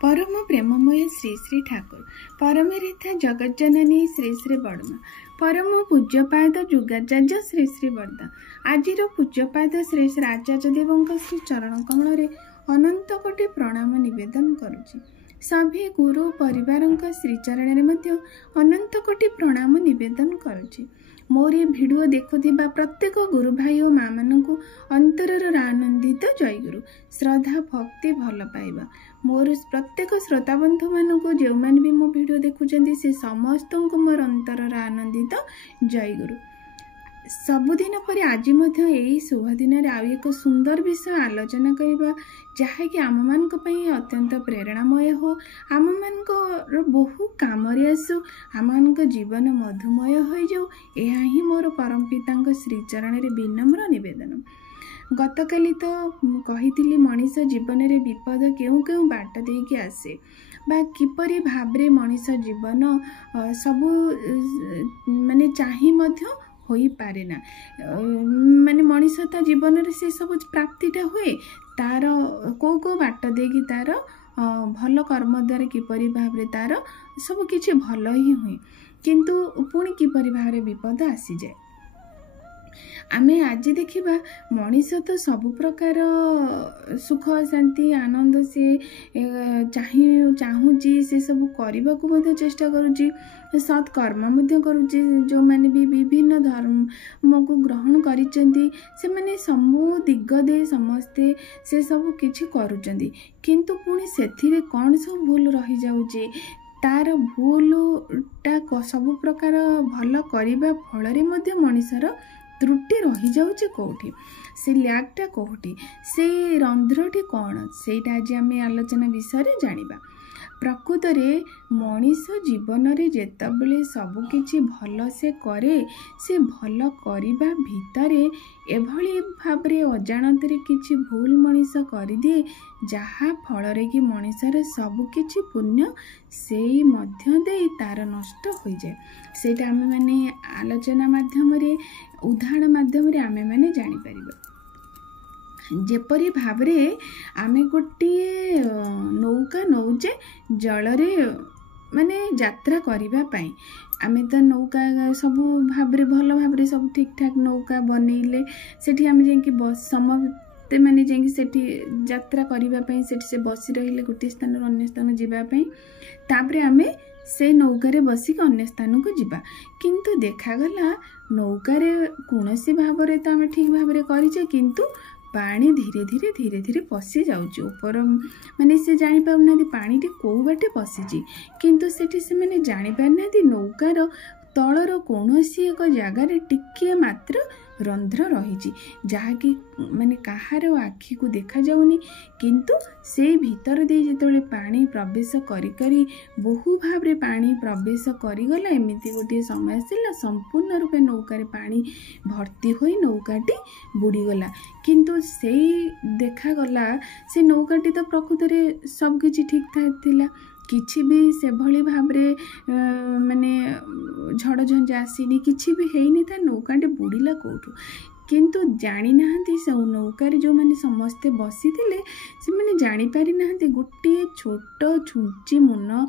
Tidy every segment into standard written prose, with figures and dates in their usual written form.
परम प्रेममय श्री श्री ठाकुर परमेरिथा जगज्जननी श्री श्री बड़मा परम पूज्यपाद जुगाचार्य श्री श्री बरदा आजिर पूज्यपाद श्री श्री आचार्य देवଙ୍କ श्री चरण कमल अनंत कोटि प्रणाम निवेदन करुछि। सभी गुरु परिवार श्रीचरण में अनंत कोटि प्रणाम निवेदन करुछि। मोर ये भिडियो देखुथिबा प्रत्येक गुरु भाई और माँ मानू अंतरर आनंदित जयगुरु श्रद्धा भक्ति भल पाइबा मोर प्रत्येक श्रोता बंधु मानू जो मैंने भी मो भिडियो देखुं से समस्त को मोर अंतरर आनंदित जयगुरु। सबुदिन पर आज यही शुभ दिन आउ एक सुंदर विषय आलोचना करबा जहाँकि आम मान अत्यंत प्रेरणामय हो आम मान बहु कम आसु आम जीवन मधुमय हो जाऊ यह ही मोर परम पिता श्रीचरण विनम्र निवेदन। गतकाली तो कही मनीष जीवन में विपद क्यों क्यों बाट देकी आसे बा किपरि भाबरे मनीष जीवन सबू माने चाही मध्य होई पारे ना माने मनीष ता जीवन रे से सब प्राप्तिटा हुए तार को बाट देकी तार भल कर्म द्वारा किपरि भाबरे तार सब किछि भल ही हुए किंतु पुणी किपरि भाबरे विपद आसी जाए। आमे आज देखिबा मनीष तो सब प्रकार सुख शांति आनंद से चाहूची से सब करने को चेष्टा करुची सत् कर्म करुची जो माने भी विभिन्न धर्म को ग्रहण करिसेंती से माने समूह दिग दे समस्ते से सब किछि करुचंती किंतु पुणी सेथिरे कौन सब भूल रही जाउची तार भूलटा सब प्रकार भल करने फल मनीषर त्रुटि रही जाउचे कोठी से लैगटा कोठी से रंध्रटी कौन सेटा आज आम आलोचना विषय रे जानिबा। प्रकृत रे मनीष जीवन रे जेतबेले सबकिछि भल से करे से भल करिबा भितरे एभली भाबरे अजाणतरे किछि भूल मनीष करिदिए जहा फल रे कि मनीषर सबकिछि पुण्य सेई मध्य दे तार नष्ट हो जाए। सेटा आमे माने आलोचना माध्यम रे उदाहरण माध्यम रे आमे माने जानि परिबा। जेपरी भावरे आमे गोटे नौका नौचे जल रे माने यात्रा करिबा पई आमे तो नौका सब भावरे भल भावरे सब ठीक ठाक नौका बनैले सेठी आमे जेंकी बस समते माने जेंकी सेठी यात्रा करिबा पई सेठी से बसी रहिले गोटे स्थान अन्य स्थान जिबा पई तापरे आमे से नौकारे बसिक अन्य स्थान को जिबा किंतु देखा गला नौकारे कोनोसी भावरे तो आमे ठीक भावरे करिचे किंतु पानी धीरे धीरे धीरे धीरे पशि जाउची ऊपर माने से जानि पाउना पानी टी को बाटे पशिची किंतु सेठी से माने जानि पारना नौकार तलर कोनोसी एक जगार टिके मात्र रंध्र रही जहाँकि माने कहार आखि को देखा जाउनी किंतु से भीतर दे जेतबेले पानी प्रवेश करी करी बहु भाव पानी प्रवेश करीगला एमती गोटे समय आसला संपूर्ण रूपे नौकार पानी भर्ती होई नौकाटी बुड़ीगला किंतु से देखागला से नौकाटी तो प्रकृत रे सब किछि ठीक ठाक थिला किछि भी से भली भाबरे माने झड़ झंझा आसीनी किछि भी हेइनी था नौकाटे बुड़ीला कोठू किंतु जानी नाहंती से नौकार जो माने समस्ते बसी थिले से माने जानी पारि नाहंती गोटे छोट छुंची मुन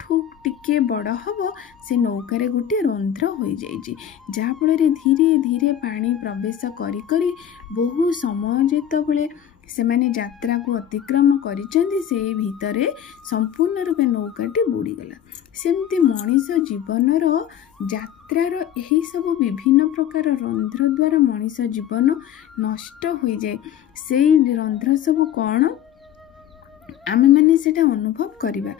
ठुक टिके बड़ हब से नौकारे गोटे रंध्र हो जाइछि जहा फल धीरे धीरे पानी प्रवेश करी करी बहु समय जेतबेले से माने यात्रा को अतिक्रम करिसेंती से भितरे संपूर्ण रूपे नौकाटी बुड़ीगला। सेमती मनीष जीवनर यात्रार यही सब विभिन्न प्रकार रंध्र द्वारा मनीष जीवन नष्ट हो जाए से रंध्र सब कौन आमे माने सेटा अनुभव करिबा।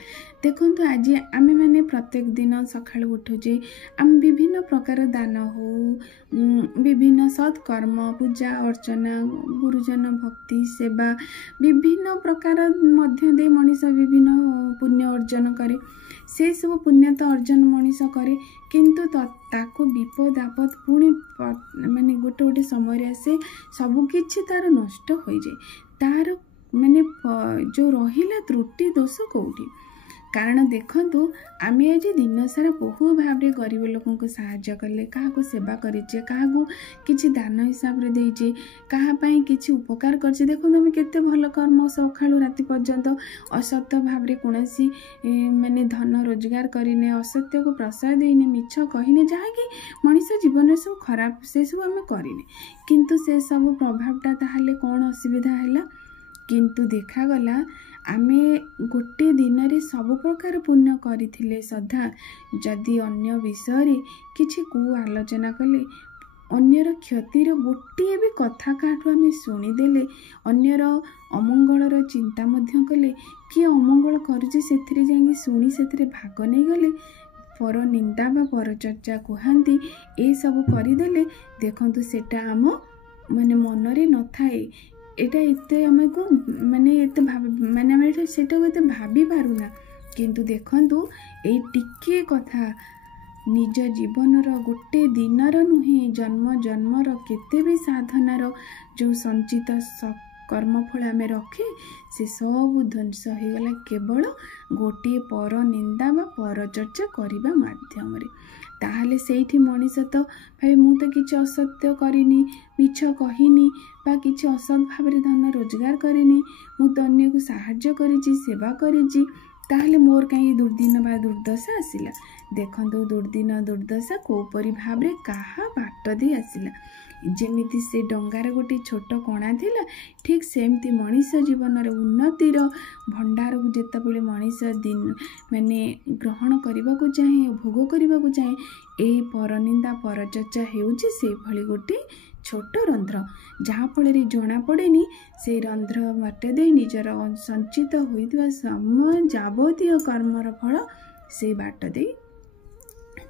देखंतु आज आमे माने प्रत्येक दिन सकाळ उठुजे आम विभिन्न प्रकार दान हो विभिन्न सत्कर्म पूजा अर्चना गुरुजन भक्ति सेवा विभिन्न प्रकार मध्य दे मनीष विभिन्न पुण्य अर्जन करे से सब पुण्य तो अर्जन मनीष करे किंतु ताको विपद आपद पुणी माने गोटे गोटे समय आसे सब किछि तार नष्ट हो जाए तार माने जो रहिला त्रुटि दोष कोठी कारण देखंतु आमे आज दिन सारा बहु भाव रे गरीब लोगों को सहायता कले, क्या सेवा करेचे, क्या किसी दान हिसाब रे देइचे, कहा पई किछि उपकार करछे। देखो आमे केते भल कर्म सखाळु राति पर्यंत असत्य भाव रे कोनसी माने धन रोजगार करिने, असत्य को प्रसाद देने, मिछ कहिने, जहा कि मनुष्य जीवन सब खराब से सब आमे करिने, किंतु से सब प्रभावटा ताहाले कोन असुविधा हैला। किंतु देखा गला आमे गोटे दिन रे सब प्रकार पुण्य करिथिले सदा जदि अन्य विषय रे किछि को आलोचना कले, अन्यर क्षतिर गोटे भी कथा काठू आमे शुणिदेले, अन्यर अमंगलर चिंता मध्य कले, किए अमंगल करुचे सेथिरे जाई शुणी सेथिरे भाग नहीं गले, पर निंदा बा पर चर्चा कहती ए सब करदेले। देखंतु सेटा आम माने मनरे न थाए, एटा एते हमको माने एते माने हम एटा सेटा एते भाबी पारुना। किंतु देखंतु ए टिके कथा निज जीवनर गोटे दिनर नुहे, जन्म जन्मर केते भी साधनार जो संचित कर्मफल आमे रखे से सब ध्वंस हो गला केवल गोटे पर निंदा बा पर चर्चा करने माध्यम रे। ताहले सेठी मनीष तो भाई मु तो किसी असत्य करिनी, मिछ कहिनी बा किसी असत भाव रे धन रोजगार करिनी, मु तो अन्य को साहाय्य करिछि, सेवा करिछि, ताहले मोर कहीं दुर्दिन बा दुर्दशा आसिला। देखंतु दुर्दिन दुर्दशा कोपरी भाव रे काहा बाट दे आसिला। जेमिति से डंगार गोटे छोट कणा थिला, ठीक सेमती मनीष जीवन उन्नतिर भंडार को जेतेबेले मनीष दिन माने ग्रहण करने को चाहे, भोग करने को चाहे, ए परनिंदा परचर्चा हेउछि से भली गोटे छोट रंध्र, जहाँ फल जना पड़ेनी से रंध्र बाट दे निजर संचित होइतबा समय जावतीय कर्मर फल से बाट दे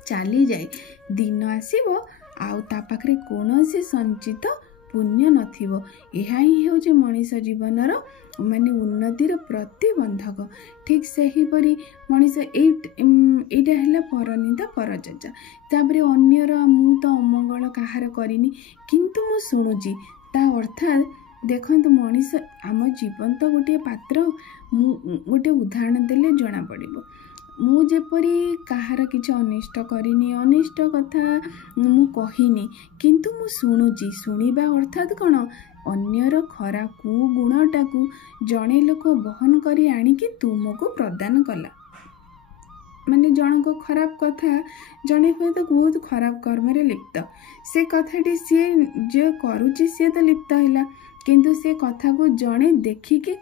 चली जाए। दिन आसीबो आउ ता पाखरे कौनसी संचित पुण्य नथिबो। यह ही हूँ मनीष जीवनर माने उन्नतिर प्रतिबंधक। ठीक से ही परी मनीष एटा है परनिंदा परचर्चा। तापर अन्यर मु तो अमंगल कहार करिनी किंतु मु शुणुची, ता अर्थात देखंतु मनीष आम जीवन तो गोटे पात्र। मु गोटे उदाहरण देले जना पड़िबो। मु जेपरी कहार किछि अनिष्ट करिनी, अनिष्ट कथा मु कहिनी, किंतु मु शुणुची। शुणिबा अर्थात कौन, अन्यर खराब कुगुणटाकू जड़े लोक बहन करी आनिकी तुमको प्रदान कला। माने जन को खराब कथा जड़े हुए तो बहुत खराब कर्म रे लिप्त, से कथाटी सी जो करुची सी तो लिप्त है, किंतु से कथा को जड़े देखिकी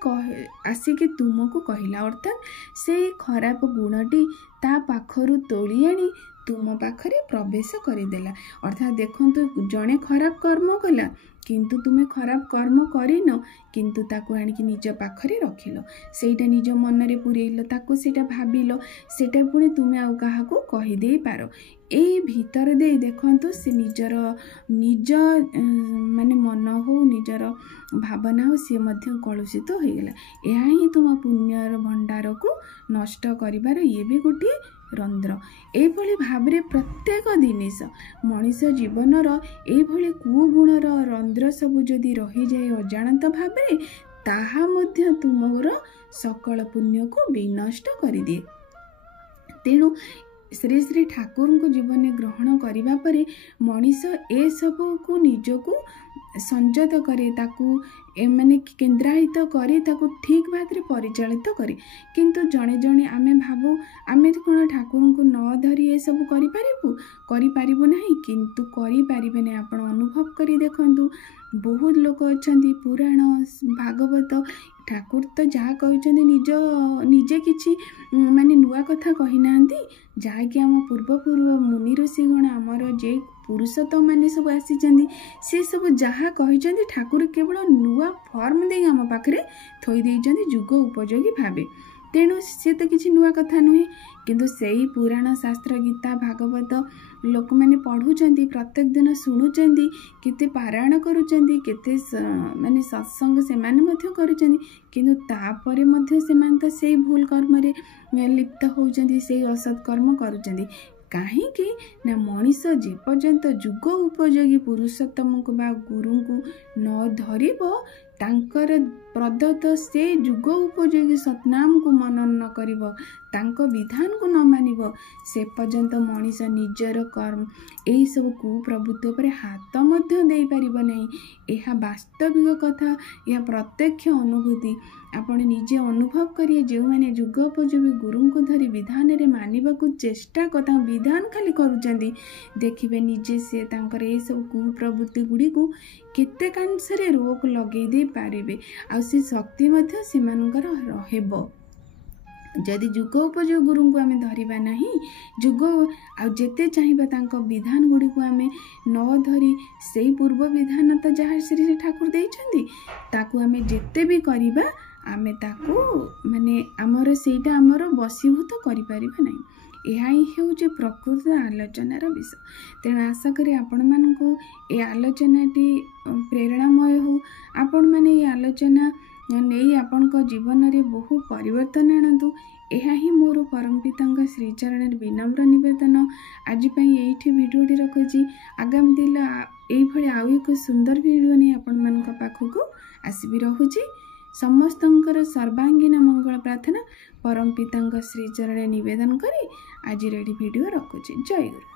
आसिकी तुमको कहला, अर्थात से खराब गुणटी ता पाखरु तोली आनी तुम पाखरे प्रवेश करदेला। अर्थात देखंतु जड़े खराब कर्म कला किंतु तुम्हें खराब कर्म करिन, किंतु ताकू आनिकी निज पाखरे रखिल, सेटा निज मन रे पुरेइल, ताकू सेटा भाबिल, सेटा पुणी तुमे आउ काहाकू कहि देई पारो। ए भीतर दे देखंतु से निजर निज माने मन हो निजर भावना हो सी मध्य कलुषित हो गला। यह ही तुम पुण्यर भंडार को नष्ट करिबार ये भी गोटे रंध्र। एभली भावरे प्रत्येक जिनिस मनीष जीवनर एभली कुगुणर रंध्र सबु जदि रही जाए अजाणत भावरे, ताहा मध्य तुमर सकल पुण्य को विनष्ट कर दिए। तेणु श्री श्री ठाकुर को जीवन ग्रहण करने पर मनीष ए सब को निजको संयत करे, ताकू माने केन्द्राहित करे, ताकू ठीक भाव में परिचालित करे। किंतु जड़े जड़े आमे भाबू आमे कौन ठाकुर को न धरी ए सब करिपारिबु नहीं, किंतु करिपारिबे नहीं। आपण अनुभव करी देखंतु बहुत लोक अछंती पुराण भागवत ठाकुर तो जहाँ कहते निजे किछि माने नुआ कथा कही नांती, जहाँकि आम पूर्व मुनि ऋषिगण आमर जे पुरुषोत्तम माने सब आसी से सब जहाँ कहते ठाकुर केवल नुआ फॉर्म दे आम पाखरे थोई देइछन्ती जुग उपयोगी भावे। तेणु सी तो किसी नुआ कथा नुहे, किंतु सेही पुराण शास्त्र गीता भागवत लोक मैंने पढ़ुचंती, प्रत्येक दिन शुणुचंती, केते पारायण करुचंती, केते माने सत्संग से माने मध्य करुचंती, किंतु तापरे मध्य से मान तो सेही भूल कर्म रे लिप्त होउचंती, सेही असत कर्म करुचंती। काहींकि ना मनीष जे पर्यंत जुग उपयोगी पुरुषोत्तम को बा गुरु को न धरिबो ତାଙ୍କର ପ୍ରଦତ୍ତ ସେ ଯୁଗ ଉପଯୋଗୀ ସତ୍ନାମକୁ ମନନ ନ କରିବ, ତାଙ୍କ ବିଧାନକୁ ନ ମାନିବ, ସେ ପର୍ଯ୍ୟନ୍ତ ମଣିଷ ନିଜର କର୍ମ ଏହିସବୁ କୁପ୍ରବୃତ୍ତି ଉପରେ ହାତ ମଧ୍ୟ ଦେଇପାରିବ ନାହିଁ। ଏହା ବାସ୍ତବିକ କଥା, ଏହା ପ୍ରତ୍ୟକ୍ଷ ଅନୁଭୂତି। ଆପଣ ନିଜେ ଅନୁଭବ କରିବେ, ଯେଉଁମାନେ ଯୁଗ ଉପଯୋଗୀ ଗୁରୁଙ୍କୁ ଧରି ବିଧାନରେ ମାନିବାକୁ ଚେଷ୍ଟା ତାଙ୍କ ବିଧାନ ଖାଲି କରୁଛନ୍ତି, ଦେଖିବେ ନିଜେ ସେ ତାଙ୍କର ଏସବୁ କୁପ୍ରବୃତ୍ତି ଗୁଡ଼ିକୁ କେତେ କାଂଶରେ ରୋକ ଲଗେଇ ଦେଇ ପାରିବେ, ଆଉ ସେ ଶକ୍ତି ମଧ୍ୟ ସେମାନଙ୍କର ରହିବ। ଯଦି ଯୁଗ ଉପଯୋଗୀ ଗୁରୁଙ୍କୁ ଆମେ ଧରିବା ନାହିଁ, ଯୁଗ ଆଉ ଯେତେ ଚାହିଁବା ତାଙ୍କ ବିଧାନ ଗୁଡ଼ିକୁ ଆମେ ନ ଧରି ସେଇ ପୂର୍ବ ବିଧାନ ତ ଯାହା ଶ୍ରୀ ଠାକୁର ଦେଇଛନ୍ତି ତାକୁ ଆମେ ଯେତେ ବି କରିବା, ଆମେ ତାକୁ ଆମର ସେଇଟା ଆମର ବଶୀଭୂତ କରିପାରିବା ନାହିଁ। ଏହା ହିଁ ହେଉଛି ପ୍ରକୃତ ଆଲୋଚନାର ବିଷୟ। ତେଣୁ ଆଶା କରି ଆପଣମାନଙ୍କୁ ଏ ଆଲୋଚନାଟି ପ୍ରେରଣାମୟ ହେଉ। ଆପଣମାନେ ଏ ଆଲୋଚନା ନେଇ ଆପଣଙ୍କ ଜୀବନରେ ବହୁ ପରିବର୍ତ୍ତନ ଆଣନ୍ତୁ। ଏହା ହିଁ ମୋର ପରମ ପିତାଙ୍କ ଶ୍ରୀଚରଣରେ ବିନମ୍ର ନିବେଦନ। ଆଜି ପାଇଁ ଏଇଠି ଭିଡ଼ିଓଟି ରଖୁଛି। ଆଗାମୀ ଦିନ ଏଇଭଳି ଆଉ ଏକ ସୁନ୍ଦର ଭିଡ଼ିଓ ନେଇ ଆପଣମାନଙ୍କ ପାଖକୁ ଆସିବି। ରହୁଛି। ସମସ୍ତଙ୍କର ସର୍ବାଙ୍ଗୀନ ମଙ୍ଗଳ ପ୍ରାର୍ଥନା ପରମ ପିତାଙ୍କ ଶ୍ରୀଚରଣରେ ନିବେଦନ କରି ଆଜିର ଏଠି ଭିଡ଼ିଓ ରଖୁଛି। ଜୟ ଗୁରୁ।